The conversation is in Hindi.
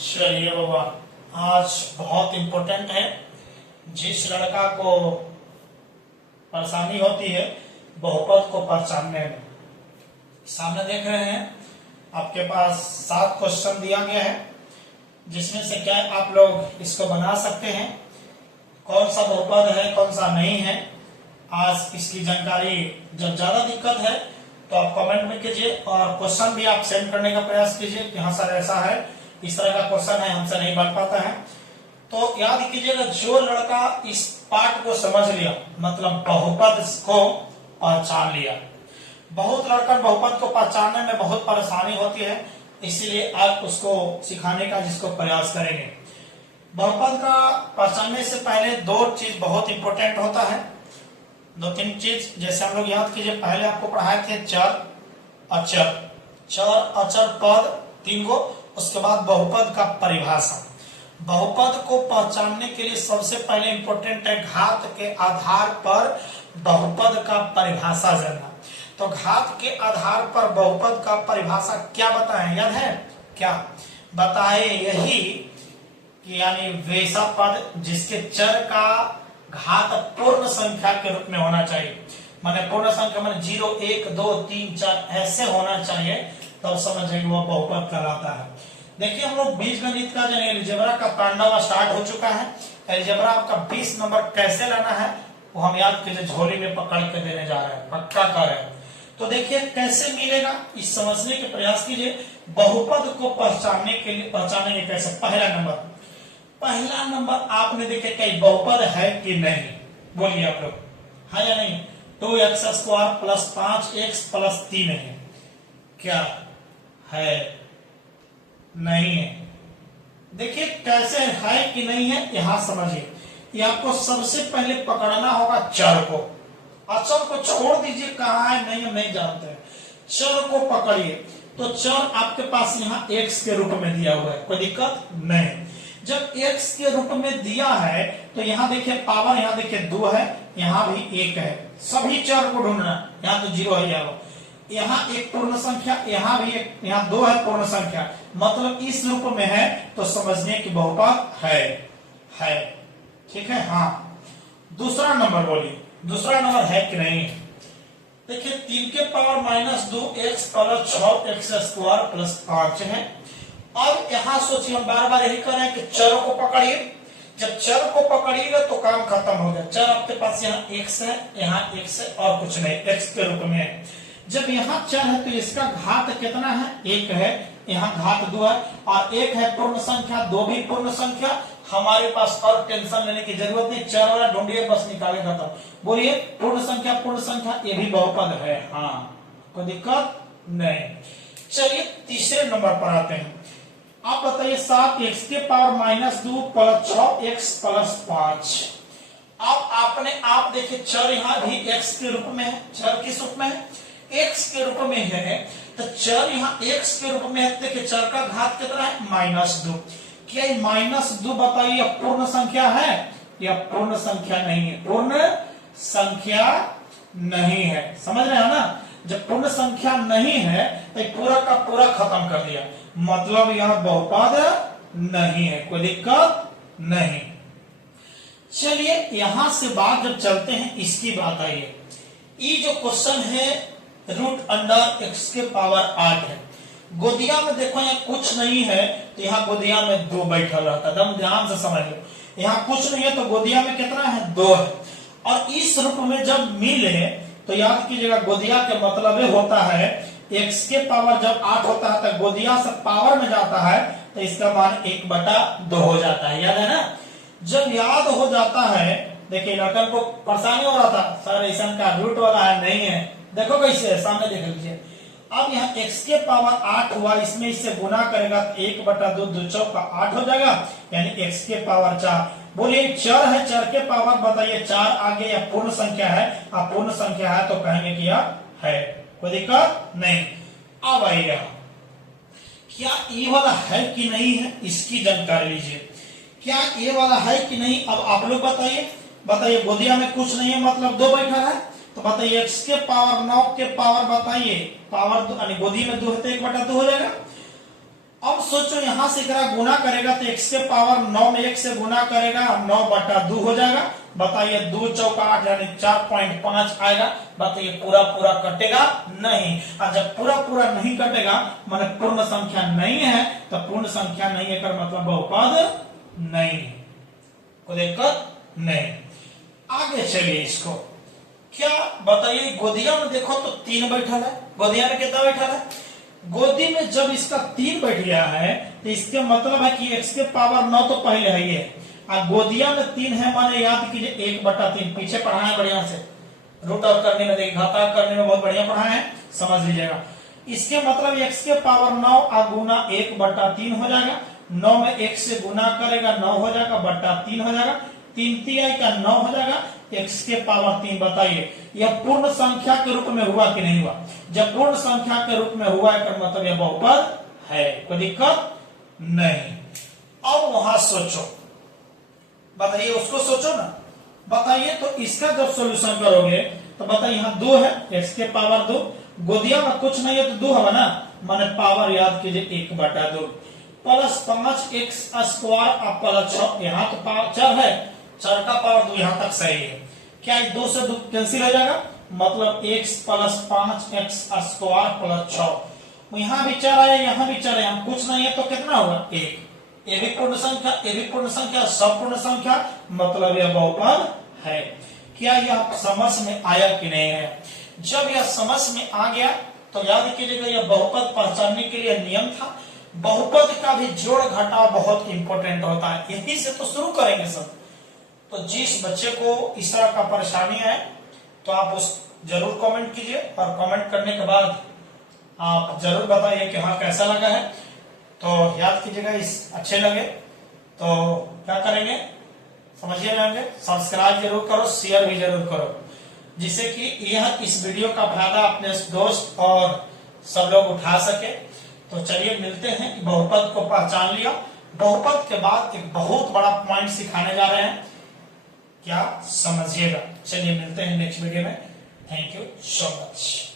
चलिए बाबा, आज बहुत इम्पोर्टेंट है। जिस लड़का को परेशानी होती है बहुपद को पहचानने में, सामने देख रहे हैं आपके पास 7 क्वेश्चन दिया गया है, जिसमें से क्या आप लोग इसको बना सकते हैं, कौन सा बहुपद है कौन सा नहीं है। आज इसकी जानकारी जब ज्यादा दिक्कत है तो आप कमेंट में कीजिए और क्वेश्चन भी आप सेंड करने का प्रयास कीजिए कि हाँ सर ऐसा है, इस तरह का क्वेश्चन है, हमसे नहीं बन पाता है। तो याद कीजिएगा, जो लड़का इस पार्ट को समझ लिया मतलब बहुपद को पहचान लिया। बहुत लड़का बहुपद को पहचानने में बहुत परेशानी होती है, इसीलिए आज उसको सिखाने का जिसको प्रयास करेंगे। बहुपद का पहचानने से पहले 2 चीज बहुत इंपॉर्टेंट होता है, 2-3 चीज। जैसे हम लोग याद कीजिए, पहले आपको पढ़ाए थे चर अचर पद 3 गो, उसके बाद बहुपद का परिभाषा। बहुपद को पहचानने के लिए सबसे पहले इंपॉर्टेंट है घात के आधार पर बहुपद का परिभाषा जानना। तो घात के आधार पर बहुपद का परिभाषा क्या बताएं, याद है क्या बताए? यही कि यानी वैसा पद जिसके चर का घात पूर्ण संख्या के रूप में होना चाहिए। माने पूर्ण संख्या माने 0, 1, 2, 3, 4 ऐसे होना चाहिए, तब तो समझेंगे वो बहुपद कहलाता है। देखिए, हम लोग बीजगणित का जो एलजेब्रा का तांडव स्टार्ट हो चुका है। एलजेब्रा आपका 20 नंबर कैसे लाना है वो हम याद कीजिए झोली में पकड़ के देने जा रहे हैं, पक्का कर रहे हैं। तो देखिए कैसे मिलेगा, इस समझने के प्रयास कीजिए। बहुपद को पहचानने के लिए पहचानेंगे कैसे? पहला नंबर आपने देखे कई बहुपद है कि नहीं, बोलिए आप लोग, है या नहीं? 2x² + 5x + 3 है, क्या है? नहीं है। देखिए कैसे है कि नहीं है, यहां समझिए। ये आपको सबसे पहले पकड़ना होगा चर को। अचर को छोड़ दीजिए, कहाँ है नहीं, हम नहीं जानते हैं। चर को पकड़िए। तो चर आपके पास यहाँ x के रूप में दिया हुआ है, कोई दिक्कत नहीं। जब x के रूप में दिया है तो यहाँ देखिए पावर, यहाँ देखिए 2 है, यहाँ भी 1 है। सभी चर को ढूंढना, यहाँ तो 0 है, यहाँ एक पूर्ण संख्या, यहाँ भी एक, यहाँ 2 है पूर्ण संख्या, मतलब इस रूप में है तो समझने की बहुपद है। ठीक है, हाँ। दूसरा नंबर बोलिए, दूसरा नंबर है कि नहीं? देखिए 3 के पावर -2x + 6x² + 5 है। अब यहाँ सोचिए, हम बार बार यही कर रहे हैं कि चर को पकड़िए। जब चर को पकड़िएगा तो काम खत्म हो गया। चर आपके पास यहाँ x है, यहाँ x है और कुछ नहीं, x के रूप में है। जब यहाँ चर है तो इसका घात कितना है? 1 है, यहाँ घात 2 है और 1 है पूर्ण संख्या, 2 भी पूर्ण संख्या। हमारे पास और टेंशन लेने की जरूरत नहीं, चर वाला ढूंढिए, बस निकाले खत्म। बोलिए पूर्ण संख्या, ये भी बहुपद है, हाँ, कोई दिक्कत नहीं। चलिए तीसरे नंबर पर आते हैं। आप बताइए 7x² -2 + 6x + 5। अब आपने आप देखिए चर यहाँ भी x के रूप में है। चर किस रूप में है? x के रूप में है। तो चर यहाँ x के रूप में है। देखिए चर का घात कितना है? -2। क्या ये -2 बताइए पूर्ण संख्या है या पूर्ण संख्या नहीं है? पूर्ण संख्या नहीं है, समझ रहे हो ना? जब पूर्ण संख्या नहीं है तो पूरा का पूरा खत्म कर दिया, मतलब यह बहुपद नहीं है, कोई दिक्कत नहीं। चलिए यहां से बात जब चलते हैं, इसकी बात आइए। ये जो क्वेश्चन है √x⁸ है। गोदिया में देखो यहाँ कुछ नहीं है तो यहाँ गोदिया में 2 बैठा रहता है, एकदम ध्यान से समझ लो। यहाँ कुछ नहीं है तो गोदिया में कितना है? 2 है। और इस रूप में जब मिले तो याद कीजिएगा, गोदिया के मतलब होता है x के पावर जब 8 होता है तो गोदिया से पावर में जाता है तो इसका मान 1/2 हो जाता है, याद है ना? जब याद हो जाता है, देखिए लड़कन को परेशानी हो रहा था, सर ऐसा का रूट वाला है, नहीं है। देखो कैसे है, सामने देख लीजिए। अब यहाँ x के पावर 8 हुआ, इसमें इससे गुना करेगा तो 1/2, 2 चौका 8 हो जाएगा, यानी x के पावर 4। बोलिए चर है, चर के पावर बताइए 4 आगे या पूर्ण संख्या है? आप पूर्ण संख्या है तो कहेंगे कि यह है, कोई दिक्कत नहीं। अब आइएगा, क्या ये वाला है कि नहीं है, इसकी जानकारी लीजिए। क्या ये वाला है कि नहीं? अब आप लोग बताइए गोदिया में कुछ नहीं है मतलब 2 बैठा है, तो बताइए x के पावर 9 के पावर बताइए, पावर गोदी में 2 है तो 1/2 हो जाएगा। अब सोचो यहां से एकरा गुना करेगा तो x के पावर 9 में 1 से गुना करेगा 9/2 हो जाएगा। बताइए 2 चौका 8 यानी 4.5 आएगा। बताइए पूरा पूरा कटेगा नहीं, और जब पूरा पूरा नहीं कटेगा माने पूर्ण संख्या नहीं है, तो पूर्ण संख्या नहीं है का मतलब बहुपद नहीं, कोई दिक्कत नहीं। आगे चलिए इसको क्या बताइए, गोदिया में देखो तो 3 बैठल है, गोदिया में कितना बैठल है, गोदी में जब इसका 3 बैठ गया है तो इसके मतलब है कि x के पावर 9 तो पहले है ये, और गोदिया में 3 है माने याद कीजिए 1/3, पीछे पढ़ा है बढ़िया से, रूट आउट करने में देखिए घातांक करने में बहुत बढ़िया पढ़ा है, समझ लीजिएगा। इसके मतलब x के पावर 9 और गुना 1/3 हो जाएगा, 9 में 1 से गुना करेगा 9 हो जाएगा, बट्टा 3 हो जाएगा, 3 3 का 9 हो जाएगा, x के पावर 3। बताइए यह पूर्ण संख्या के रूप में हुआ कि नहीं हुआ, जब पूर्ण संख्या के रूप में हुआ है मतलब यह बहुपद है, कोई दिक्कत नहीं। अब वहां सोचो, बताइए उसको सोचो ना, बताइए तो इसका जब सॉल्यूशन करोगे तो बताइए यहाँ 2 है, x के पावर 2, गोदिया में कुछ नहीं है तो 2 होगा ना, माने पावर याद कीजिए 1/2 प्लस 5x² और प्लस 6, यहाँ तो पावर 4 है, 4 का पावर 2 यहाँ तक सही है। क्या 2 से 2 कैंसिल हो जाएगा, मतलब x प्लस 5x² प्लस 6, यहाँ भी 4 आया, यहाँ भी 4 आया, कुछ नहीं है तो कितना होगा 1। ये भी पूर्ण संख्या, ये भी पूर्ण संख्या, सब पूर्ण संख्या, मतलब यह बहुपद है। क्या यह समझ में आया कि नहीं है? जब यह समझ में आ गया तो याद कीजिएगा यह बहुपद पहचानने के लिए नियम था। बहुपद का भी जोड़ घटाव बहुत इंपॉर्टेंट होता है, यही से तो शुरू करेंगे सब। तो जिस बच्चे को इस तरह का परेशानी है तो आप उस जरूर कमेंट कीजिए, और कमेंट करने के बाद आप जरूर बताइए कि हाँ कैसा लगा है। तो याद कीजिएगा इस अच्छे लगे तो क्या करेंगे समझिए लेंगे, सब्सक्राइब जरूर करो, शेयर भी जरूर करो, जिससे कि यह इस वीडियो का फायदा अपने दोस्त और सब लोग उठा सके। तो चलिए मिलते हैं, बहुपद को पहचान लिया, बहुपद के बाद एक बहुत बड़ा पॉइंट सिखाने जा रहे हैं, क्या समझिएगा। चलिए मिलते हैं नेक्स्ट वीडियो में, थैंक यू सो मच।